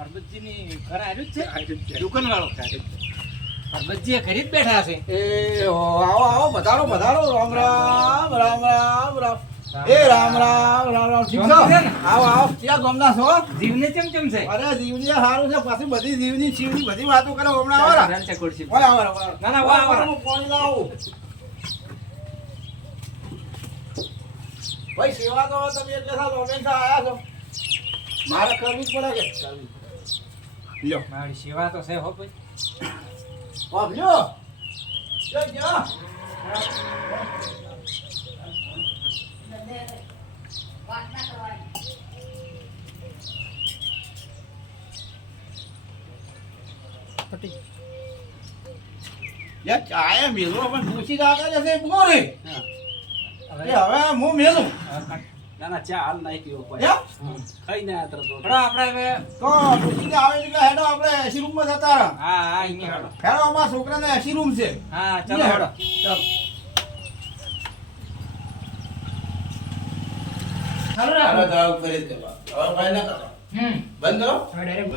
પરબતજીની ઘર આવ્યું જ છે? આવ્યું જ પરબતજી ઘરે બેઠા છે. એ આવો આવો બધાડો બધાડો રામ રામ રામ રામ રામ. એ રામ. રામ રામ રામ ઠીક છે? આવો આવો. ક્યાં ગમના છો? જીવને કેમ કેમ છે? અરે જીવની સારું છે. પાછી બધી જીવની શિવની બધી વાતો કરે હમણાં આવો આવો ના, ના, આવો. હું પાણી લાવું. ભાઈ સેવા તો તમે એટલે સાહેબ ઓમેન આયા છો. મારે કરવી જ પડે કે? લ્યો. મારી સેવા તો છે હો ભાઈ. બાપ લ્યો. યાર ચાય મેલો પણ પૂછી જાતા જશે બોરે હવે હવે હું મેલું. ના ના ચા હાલ નાઈ કોઈ ખાઈ ને આ આપણે હવે. તો પૂછીને આવે એટલે હેડો આપણે એસી રૂમમાં જતા રહો. હા હા અહીંયા હેડો. હેડો અમારા છોકરાને એસી રૂમ છે. હા ચાલો. હેડો. ચાલો. ચાલો ચાલો રાખો ચાલો કરી જ દેવા હવે ભાઈ ના કરો હમ. બંધ કરો. હવે direct.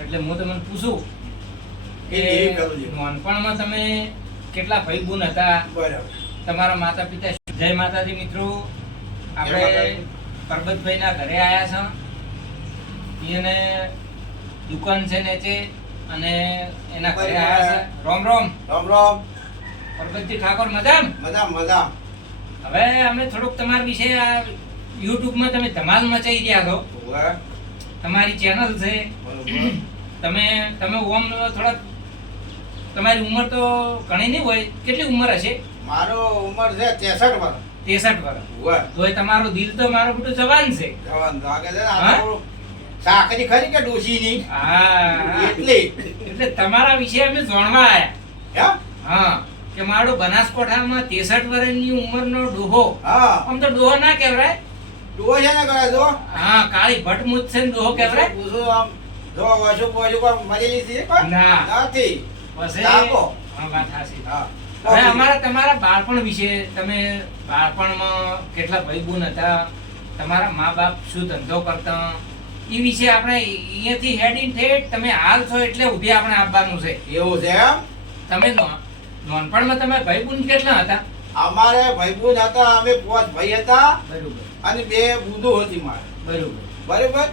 એટલે હું તમને પૂછું કે નાનપણમાં તમે કેટલા ભાઈ બુન હતા તમારા માતા પિતા જય માતાજી મિત્રો. આપણે પરબતભાઈના ઘરે આયા છે. એને દુકાન છે ને છે અને એના ઘરે. આયા છે. રોમ રોમ. રોમ રોમ. પરબતજી ઠાકોર મજામ? મજા મજા હવે અમે થોડુંક તમારા વિશે આ યુટ્યુબમાં તમે ધમાલ મચાઈ રહ્યા છો. તમારી ચેનલ છે. તમે તમે ઓમ થોડાક તમારી ઉંમર તો ઘણી નહીં હોય. કેટલી ઉંમર હશે? મારો ઉંમર છે ત્રેસઠ વર્ષ. ત્રેસઠ વર્ષ. તો તમારું દિલ તો મારું બધું જવાન છે. જવાન લાગે છે સાકરી ખરી કે ડોશીની હા. એટલે. એટલે તમારા વિશે અમે જાણવા આયા. હા? કે મારો બનાસકોઠામાં તેસઠ વર્ષની ઉંમરનો ડોહો. હા. આમ તો ડોહો ના કહેવાય. ડોહો છે ને કરે જો? હા કાળી મુજ છે ને ડોહો કહેવાય. પૂછો આમ જો વાશો કોઈ મરેલી છે ના. નથી. પછી હા વાત સાચી. હા. હવે અમારા તમારા બાળપણ વિશે તમે બાળપણમાં કેટલા ભાઈ બુન હતા? તમારા મા બાપ શું ધંધો કરતા? એ વિશે આપણે અહીંયાથી હેડિંગ ઠેઠ તમે હાલ છો એટલે ઊભી આપણે આપવાનું છે. એવું છે એમ? તમે નાનપણમાં તમે ભાઈ બુન કેટલા હતા? અમારે ભાઈબંધ હતા અમે પાંચ ભાઈ હતા. બરોબર. અને બે બુધો હતી મારે. બરોબર. બરોબર?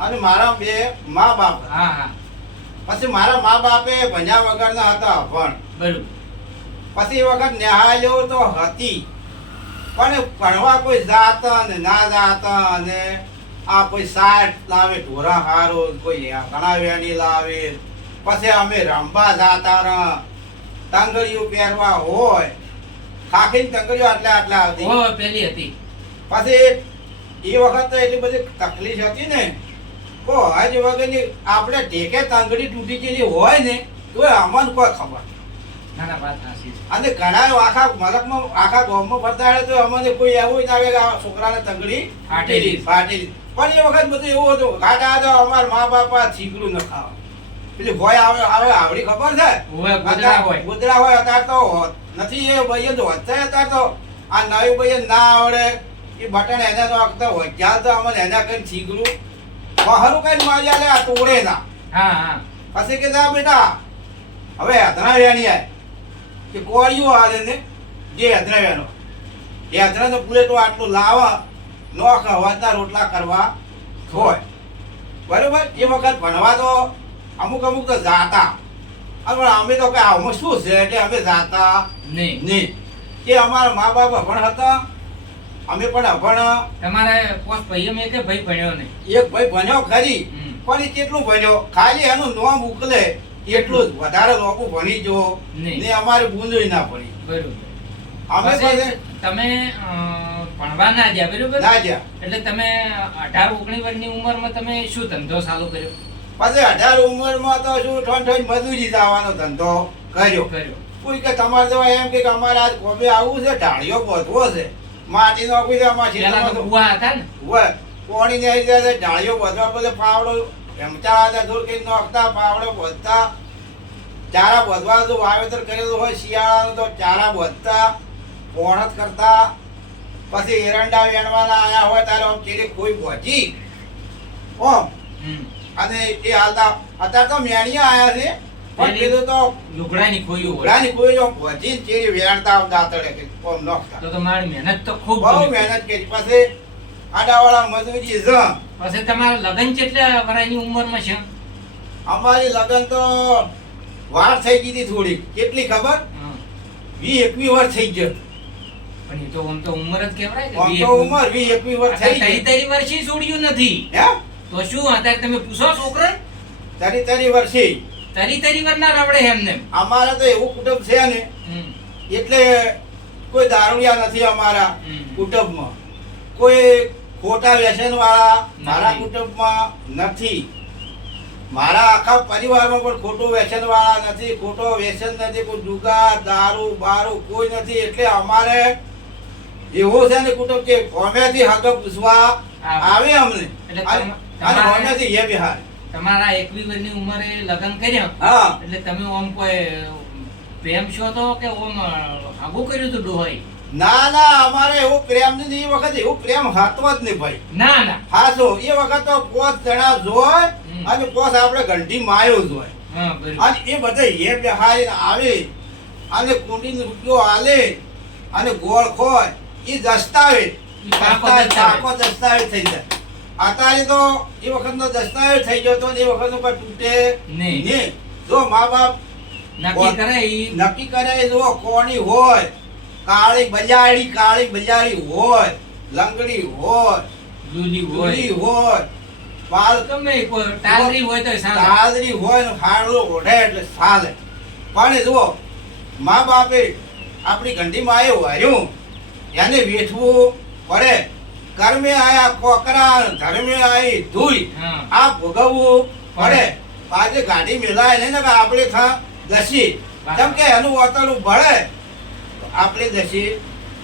અને મારા બે મા બાપ હા હા. પછી મારા મા બાપે ભણ્યા વગરના હતા પણ બરોબર. પછી એ વખત નેહાલ્યો તો હતી. પણ ભણવા કોઈ જાત ને ના જાત અને આ કોઈ સાટ લાવે ઢોરા હારો કોઈ ઘણા વેણી લાવે. પછી અમે રમવા જાતા રા. તંગડીઓ પહેરવા હોય. ખાખીની તંગડીઓ આટલા આટલા આવતી ઓ પેલી હતી. પછી એ વખત તો એટલી બધી તકલીફ હતી ને. કો આજ વગરની આપણે ટેકે તંગડી તૂટી ગયેલી હોય ને તો અમને કોઈ ખબર. અને ઘણા આખા મલકમાં આખા ગામમાં ફરતા હોય તો અમને કોઈ એવું જ ના આવે કે આ છોકરાને તંગડી ફાટેલી. ફાટેલી. પણ એ વખત બધું એવું હતું ગાડા તો અમારા મા બાપા છીકડું ન ખાવા. પેલી ભોય આવે આવે આવડી ખબર છે? ઓવે, હોય. અત્યારે તો નથી એ ભાઈ તો હોતા અત્યારે તો. આ નવી ભાઈ ના આવડે એ બટન એને તો આખતા હોય. ક્યાં તો અમને એના કઈ છીકડું બહારું કઈ માર્યા લે આ તોડે ના. હા હા. પછી કે જા બેટા હવે અધના રેણી આય કે કોળિયો હાલે ને જે હદરા વેણો એ હદરા તો પૂરેટો આટલું લાવા નોખ હવાના રોટલા કરવા હોય. બરોબર? એ વખત ભણવા તો અમુક અમુક તો જાતા. હવે અમે તો કે આમાં શું છે? એટલે અમે જાતા નહીં. નહીં. કે અમારા મા બાપ અભણ હતા. અમે પણ અભણ. તમારે પોસ ભાઈ મેં કે ભાઈ ભણ્યો નહીં. એક ભાઈ ભણ્યો ખરી. પણ એ કેટલું ભણ્યો? ખાલી એનું નોમ ઉકલે. એટલું જ. વધારે લોકો ભણી જો નહીં. ને અમારે બુંદોય ના પડી. બરોબર. અમે તમે ભણવા ના ગયા બરોબર? ના ગયા એટલે તમે અઢાર ઓગણીસ વર્ષની ઉંમરમાં તમે શું ધંધો ચાલુ કર્યો? પછી અઢાર ઉંમરમાં તો શું ઠણ ઠણ મજૂરી જવાનો ધંધો કર્યો. કર્યો. કોઈ કે તમારે તો એમ કે અમારે આજ કોબે આવવું છે ઢાળિયો બધવો છે. માટી નો કોઈ અમારે પેલા તો હતા ને? હોય પોણી ને આવી જાય છે, ઢાળીઓ બધવા બધે પાવડો હતા દૂર કઈ નોખતા પાવડો બધતા. ચારા બધવા તો વાવેતર કરેલું હોય શિયાળાનું તો ચારા બધતા પોણત કરતા. પછી એરંડા વેણવાના આયા હોય ત્યારે આમ ચીડી કોઈ પહોંચી ઓમ. અને એ હાલતા અત્યારે તો મેણિયા આયા છે. પણ કીધું તો લુગડાની હોય. કોઈ જો વધી ચેડી વેણતા દાંતડે કોમ નોખતા. તો તમારી મહેનત તો ખૂબ બહુ મહેનત કરી. પછી આડાવાળા મજૂરી છે પછી તમારા લગ્ન કેટલા વર્ષની ઉંમરમાં છે? અમારી લગ્ન તો વાર થઈ ગઈ હતી થોડી કેટલી ખબર? વી એકવી વાર થઈ ગયો. પણ એ તો આમ તો ઉંમર જ કહેવાય આમ તો ઉંમર વી એકવી વાર થઈ ગઈ. તરી વર્ષી છોડ્યું નથી. હે? તો શું અત્યારે તમે પૂછો છોકરા? તરી તરી વર્ષી. તરી તરી વરના રવડે એમને. અમારે તો એવું કુટુંબ છે ને એટલે કોઈ દારૂડિયા નથી અમારા. કુટુંબમાં. કોઈ ખોટા વ્યસન વાળા મારા કુટુંબમાં નથી. મારા આખા પરિવારમાં પણ ખોટું વ્યસન વાળા નથી ખોટો વ્યસન નથી કોઈ જુગાર દારૂ બારૂ કોઈ નથી. એટલે અમારે એવો છે ને કુટુંબ કે ગમેથી હક પૂછવા આવે. અમને. એટલે અને તમારે- એ બિહાર. તમારા એકવી વર્ષની ઉંમરે લગ્ન કર્યા? હા. એટલે તમે ઓમ કોઈ પ્રેમ છો તો કે ઓમ આગું કર્યું હતું ડોહાઈ ના ના અમારે એવું પ્રેમ નથી. એ વખત એવું પ્રેમ હતો જ નહીં ભાઈ. ના ના. હા જો એ વખત તો પોત જણા જોય અને પોત આપણે ઘંટી માયો જોય અને એ બધા એ બેહારીને આવે અને કુંડીનો રૂપિયો આલે અને ગોળ ખોય. એ દસ્તાવેજ. પાકો દસ્તાવેજ થઈ જાય. અત્યારે તો એ વખતનો દસ્તાવેજ થઈ ગયો તો એ વખતનો કોઈ તૂટે નહીં. નહીં. જો મા બાપ નક્કી કરે નક્કી કરે જો કોણી હોય કાળી બજારી કાળી બજારી હોય લંગડી હોય દૂધી હોય. હોય પાલ ગમે ટાલરી હોય તો તાદરી હોય ને ફાળો ઓઢે એટલે ચાલે પણ જુઓ મા બાપે આપણી ગંડીમાં આવ્યું હર્યું એને વેઠવું પડે. કર્મે આયા કોકરા ધર્મે આવી ધૂઈ. આ ભોગવવું પડે. આજે ગાડી મેલાય ને આપણે થા દસી કેમ કે એનું વાતાવરણ ભળે આપણે દસી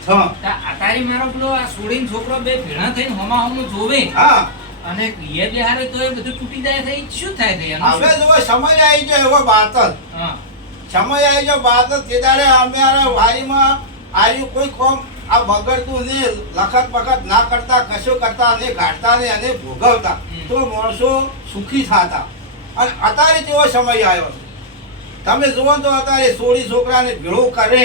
છ. તા અતારે મારો પેલો આ સોડીન છોકરો બે ભેણા થઈને હોમા હોમું જોવે. હા. અને એ બિહારે તો એ બધું તૂટી જાય થઈ શું થાય એનું? હવે? જો સમય આવી ગયો એવો બાતલ. હા. સમય આવી ગયો બાદ તે દાડે અમારા વાડીમાં આવ્યું કોઈ કોમ આ બગડતું ને લખત પખત ના કરતા કશું કરતા અને કાઢતા ને અને ભોગવતા. તો માણસો સુખી થતા. અને અત્યારે તેવો સમય આવ્યો છે? તમે જુઓ તો અત્યારે સોળી છોકરાને ભેળો કરે.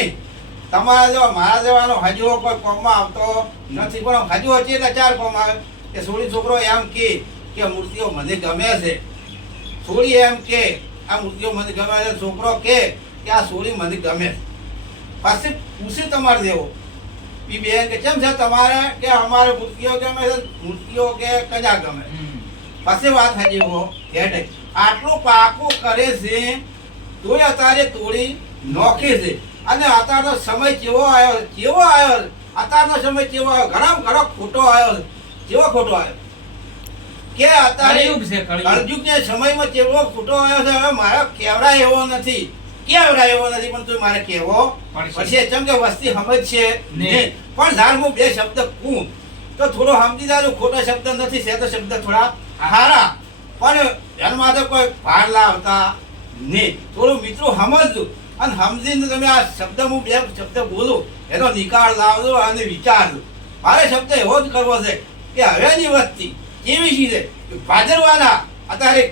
તમારા જેવા મારા જેવાનો હજુ કોઈ કોમમાં આવતો નથી. પણ હજુ હજી એટલે ચાર કોમ આવે. કે સોળી છોકરો એમ કે કે મૂર્તિઓ મને ગમે છે. સોળી એમ કે, આ મૂર્તિઓ મને ગમે છે. છોકરો કે કે આ સોળી મને ગમે છે. પાછી પૂછે તમારે જેવો. ઈ બેન કે, કેમ છે તમારે? કે અમારે મૂર્તિઓ ગમે છે? મૂર્તિઓ કે કજા ગમે? પછી વાત હજી હો હેઠે આટલું પાકું કરે છે, તોય અત્યારે તોડી નોખે છે. અને અત્યારનો સમય કેવો આવ્યો? કેવો આવ્યો? અત્યારનો સમય કેવો આવ્યો? ઘણા ઘણો ખોટો આવ્યો. કેવો ખોટો આવ્યો? કે અત્યારે કળિયુગ છે, કળિયુગ. કળયુગના સમયમાં કેવો ખોટો આવ્યો છે? હવે મારો કેવડા એવો નથી. કેવડા એવો નથી પણ તું મારે કેવો? પડશે. પછી જેમ કે વસ્તી સમજ છે નહીં. પણ ધાર હું બે શબ્દ કહું તો થોડો સમજી જાજો. ખોટો શબ્દ નથી છે તો શબ્દ થોડા હારા પણ એમાં તો કોઈ ભાર લાવતા નહીં. થોડું મિત્રો સમજજો. અને સમજીને તમે આ શબ્દ હું બે શબ્દ બોલું એનો નિકાળ લાવજો અને વિચારજો. મારે શબ્દ એવો જ કરવો છે કે હવેની વસ્તી કેવી છે કે ભાદરવાના અત્યારે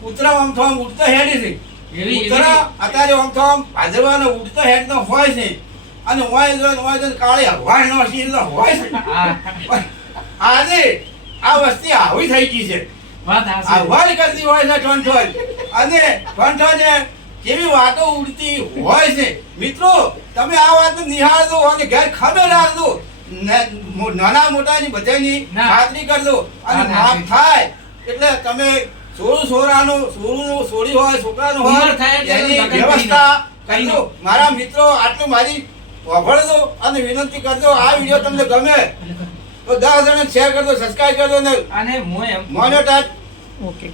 કૂતરા આમ તો ઉડતો હેડી છે. કૂતરા અત્યારે આમ આમ ભાદરવાનો ઉડતો હેડતો હોય છે. અને હોય જો હોય જો કાળી હવાઈ નો છે એટલે હોય છે. આજે આ વસ્તી આવી થઈ ગઈ છે. વળ કરતી હોય છે ઠંઠોળ અને ઠંઠોળે કેવી વાતો ઉડતી હોય છે? મિત્રો તમે આ વાત નિહાળજો અને ઘેર ખબર રાખજો. નાના મોટાની બધાની ના. ખાતરી કરજો. અને માફ થાય. એટલે તમે સોળું સોરાનું સોળું સોળી હોય છોકરાનું હોય એની વ્યવસ્થા કરી કરજો. મારા મિત્રો આટલું મારી વભળજો અને વિનંતી કરજો. આ વીડિયો તમને ગમે તો દસ જણા શેર કરજો સબસ્ક્રાઈબ કરજો ને અને હું એમ ઓકે